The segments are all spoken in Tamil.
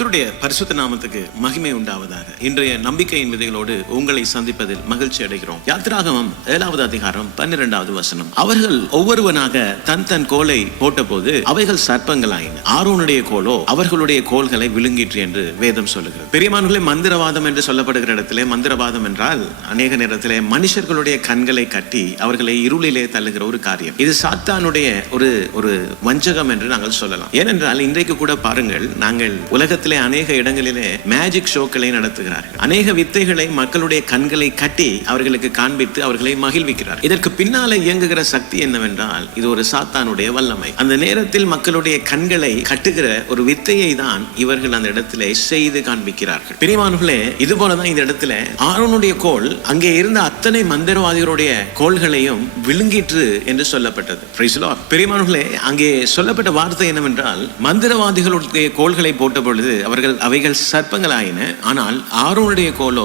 கர்த்தருடைய பரிசுத்த நாமத்துக்கு மகிமை உண்டாவதாக. இன்றைய நம்பிக்கையின் விதைகளோடு உங்களை சந்திப்பதில் மகிழ்ச்சி அடைகிறோம். யாத்திராகமம் 7வது அதிகாரம் 12வது வசனம். அவர்கள் ஒவ்வொருவனாக தன் தன் கோலை போட்டபோது அவைகள் சர்ப்பங்களாயின. ஆரோனுடைய கோலோ அவர்களுடைய கோல்களை விழுங்கிற்று என்று வேதம் சொல்லுகிறது. பெரியமானவர்களே, மந்திரவாதம் என்று சொல்லப்படுகிற இடத்திலே மந்திரவாதம் என்றால் அநேக நேரத்திலே மனுஷர்களுடைய கண்களை கட்டி அவர்களை இருளிலே தள்ளுகிற ஒரு காரியம். இது சாத்தானுடைய ஒரு வஞ்சகம் என்று நாங்கள் சொல்லலாம். ஏனென்றால் இன்றைக்கு கூட பாருங்கள், நாங்கள் உலகத்திலே அநேக இடங்களிலே மேஜிக் ஷோக்களை நடத்துகிறார்கள். அநேக வித்தைகளை மக்களுடைய கண்களை கட்டி அவர்களுக்கு காண்பித்து அவர்களை மகிழ்விக்கிறார். இதற்கு பின்னாலே இயங்குகிற சக்தி என்னவென்றால் இது ஒரு சாத்தானுடைய வல்லமை. அந்த நேரத்தில் மக்களுடைய கண்களை கட்டுகிற ஒரு வித்தையை தான் இவர்கள் அந்த இடத்திலே செய்து காண்பிக்கிறார்கள். பிரியமானவர்களே, இது போலதான் இந்த இடத்துல ஆரோனுடைய கோல் அங்கே இருந்த அத்தனை மந்திரவாதிகளுடைய கோல்களையும் விழுங்கிற்று என்று சொல்லப்பட்டது. பிரியமானவர்களே, அங்கே சொல்லப்பட்ட வார்த்தை என்னவென்றால் மந்திரவாதிகளுடைய கோல்களை போட்ட பொழுது அவைகள் சர்ப்பங்களாயின. ஆனால் ஆரோனுடைய கோலோ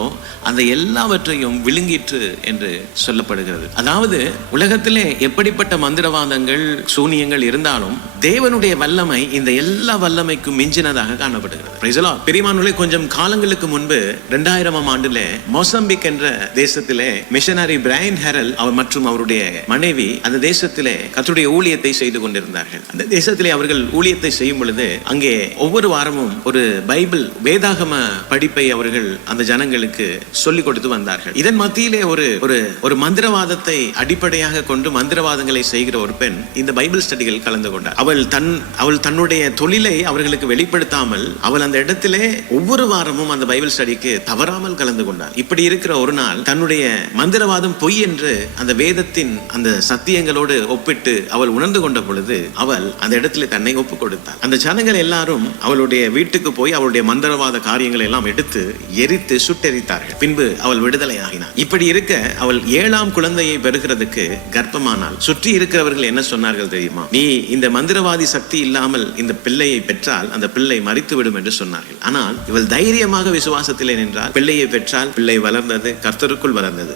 அந்த எல்லாவற்றையும் விழுங்கிற்று என்று சொல்லப்படுகிறது. அதாவது உலகத்திலே எப்படிப்பட்ட மந்திரவாதங்கள் சூனியங்கள் இருந்தாலும் தேவனுடைய வல்லமை இந்த எல்லா வல்லமைக்கும் மிஞ்சினதாக காணப்படுகிறது. பெரியமானவர்களே, கொஞ்சம் காலங்களுக்கு முன்பு 2000ஆம் ஆண்டுல மொசாம்பிக் என்ற தேசத்திலே மிஷனரி பிரையன் ஹெரல் அவர் மற்றும் அவருடைய மனைவி அந்த தேசத்திலே கர்த்தருடைய ஊழியத்தை செய்து கொண்டிருந்தார்கள். அந்த தேசத்திலே அவர்கள் ஊழியத்தை செய்யும் பொழுது அங்கே ஒவ்வொரு வாரமும் ஒரு பைபிள் வேதாகம படிப்பை அவர்கள் அந்த ஜனங்களுக்கு சொல்லிக் கொடுத்து வந்தார்கள். இதன் மத்தியிலே ஒரு மந்திரவாதத்தை அடிப்படையாக கொண்டு மந்திரவாதங்களை செய்கிற ஒரு பெண் இந்த பைபிள் ஸ்டடிகள் கலந்து கொண்டார். அவள் தன்னுடைய தொழிலை அவர்களுக்கு வெளிப்படுத்தாமல் அவள் அந்த இடத்திலே ஒவ்வொரு வாரமும் அந்த பைபிள் ஸ்டடிக்கு தவறாமல் கலந்து கொண்டார். இப்படி இருக்கிற ஒரு நாள் தன்னுடைய மந்திரவாதம் பொய் என்று அந்த வேதத்தின் அந்த சத்தியங்களோடு ஒப்பிட்டு அவள் உணர்ந்து கொண்ட பொழுது அவள் அந்த இடத்துல தன்னை ஒப்பு கொடுத்தார். அந்த ஜனங்கள் எல்லாரும் அவளுடைய வீட்டுக்கு போய் அவளுடைய மந்திரவாத காரியங்களை எல்லாம் எடுத்து எரித்து சுட்டெரித்தார்கள். பின்பு அவள் விடுதலை ஆகினார். இப்படி இருக்க அவள் 7ஆம் குழந்தையை பெறுகிறதுக்கு கர்ப்பமானாள். சுற்றி இருக்கிறவர்கள் என்ன சொன்னார்கள் தெரியுமா? நீ இந்த மந்திரவாதி சக்தி இல்லாமல் இந்த பிள்ளையை பெற்றால் அந்த பிள்ளை மரித்து விடும் என்று சொன்னார்கள். ஆனால் இவள் தைரியமாக விசுவாசத்திலே நின்றால் பிள்ளையை பெற்றால். பிள்ளை வளர்ந்தது, கர்த்தருக்குள் வளர்ந்தது.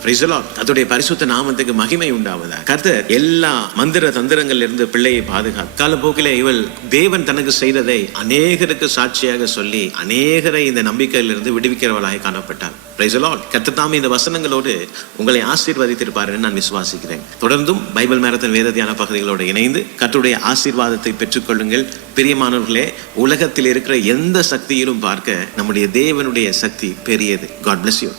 கர்த்தருடைய பரிசுத்த நாமத்துக்கு மகிமை உண்டாவதாக. கர்த்தர் எல்லா மந்திர தந்திரங்கள் இருந்து பிள்ளையை பாதுகாத்து காலப்போக்கிலே இவள் தேவன் தனக்கு செய்ததை அநேகருக்கு சாட்சியாக சொல்லி அநேகரை இந்த நம்பிக்கையிலிருந்து விடுவிக்கிறவளாக காணப்பட்டாள். கர்த்தர் தாமே இந்த வசனங்களோடு உங்களை ஆசீர்வதித்திருப்பார் என்று நான் விசுவாசிக்கிறேன். தொடர்ந்தும் பைபிள் மேரத்தன் வேத தியான பகுதிகளோடு இணைந்து கர்த்தருடைய ஆசீர்வாதத்தை பெற்றுக்கொள்ளுங்கள். பிரியமானவர்களே, உலகத்தில் இருக்கிற எந்த சக்தியிலும் பார்க்க நம்முடைய தேவனுடைய சக்தி பெரியது. God bless you.